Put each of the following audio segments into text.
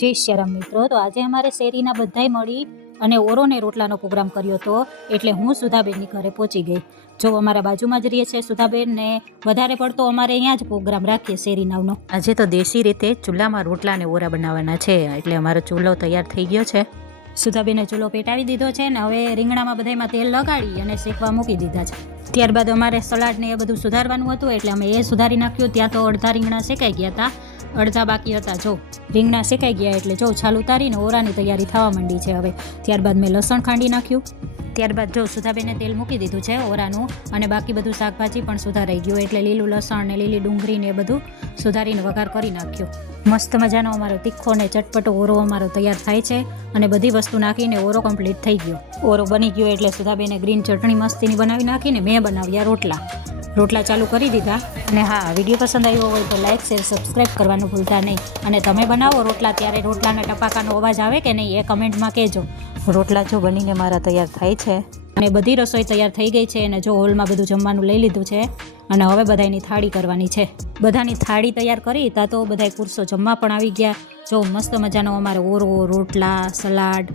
જય શ્યારામ મિત્રો. તો આજે અમારે શેરીના બધાય મળી અને ઓરોને રોટલાનો પ્રોગ્રામ કર્યો હતો, એટલે હું સુધાબેનની ઘરે પહોંચી ગઈ. જો અમારા બાજુમાં જ રહીએ છે સુધાબેનને વધારે પડતો અમારે અહીંયા જ પ્રોગ્રામ રાખીએ શેરીનાવનો. આજે તો દેશી રીતે ચૂલામાં રોટલા અને ઓરા બનાવવાના છે, એટલે અમારો ચૂલો તૈયાર થઈ ગયો છે. સુધાબેને ચૂલો પેટાવી દીધો છે ને હવે રીંગણામાં બધામાં તેલ લગાડી અને શેકવા મૂકી દીધા છે. ત્યારબાદ અમારે સલાડને એ બધું સુધારવાનું હતું, એટલે અમે એ સુધારી નાખ્યું. ત્યાં તો અડધા રીંગણા શેકાઈ ગયા હતા. અડધા બાકી હતા. જો, રીંગણા શેકાઈ ગયા એટલે જો છાલ ઉતારીને ઓરાની તૈયારી થવા માંડી છે હવે. ત્યારબાદ મેં લસણ ખાંડી નાખ્યું. ત્યારબાદ જો સુધાબેને તેલ મૂકી દીધું છે ઓરાનું અને બાકી બધું શાકભાજી પણ સુધારાઈ ગયું એટલે લીલું લસણ ને લીલી ડુંગળી ને બધું સુધારીને વઘાર કરી નાખ્યો. મસ્ત મજાનો અમારો તીખો ને ચટપટો ઓરો અમારો તૈયાર થાય છે અને બધી વસ્તુ નાખીને ઓરો કમ્પ્લીટ થઈ ગયો. ઓરો બની ગયો એટલે સુધાબેને ગ્રીન ચટણી મસ્તીની બનાવી નાખીને મેં બનાવ્યા રોટલા. રોટલા ચાલુ કરી દીધા. અને હા વીડિયો પસંદ આવ્યો હોય તો લાઇક શેર સબસ્ક્રાઈબ કરવાનું ભૂલતા નહીં. અને તમે બનાવો રોટલા ત્યારે રોટલાના ટપાકાનો અવાજ આવે કે નહીં એ કમેન્ટમાં કહેજો. રોટલા જો બનીને મારા તૈયાર થાય છે. અને બધી રસોઈ તૈયાર થઈ ગઈ છે અને જો હોલમાં બધું જમવાનું લઈ લીધું છે અને હવે બધાની થાળી કરવાની છે. બધાની થાળી તૈયાર કરી તા તો બધાય પુરુષો જમવા પણ આવી ગયા. જો મસ્ત મજાનો અમારે ઓરો રોટલા સલાડ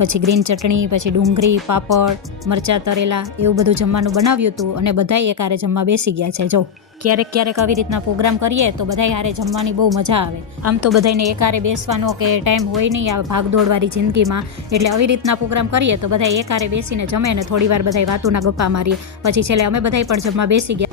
પછી ગ્રીન ચટણી, પછી ડુંગળી, પાપડ, મરચાં, તરેલા એવું બધું જમવાનું બનાવ્યું હતું અને બધાય એકારે જમવા બેસી ગયા છે. જો, ક્યારેક ક્યારેક આવી રીતના પ્રોગ્રામ કરીએ તો બધાય હારે જમવાની બહુ મજા આવે. આમ તો બધાને એકારે બેસવાનો કે ટાઈમ હોય નહીં આ ભાગદોડવાળી જિંદગીમાં. એટલે આવી રીતના પ્રોગ્રામ કરીએ તો બધા એકારે બેસીને જમે ને થોડી વાર બધા વાતુના ગપ્પા મારીએ. પછી છેલ્લે અમે બધાય પણ જમવા બેસી ગયા.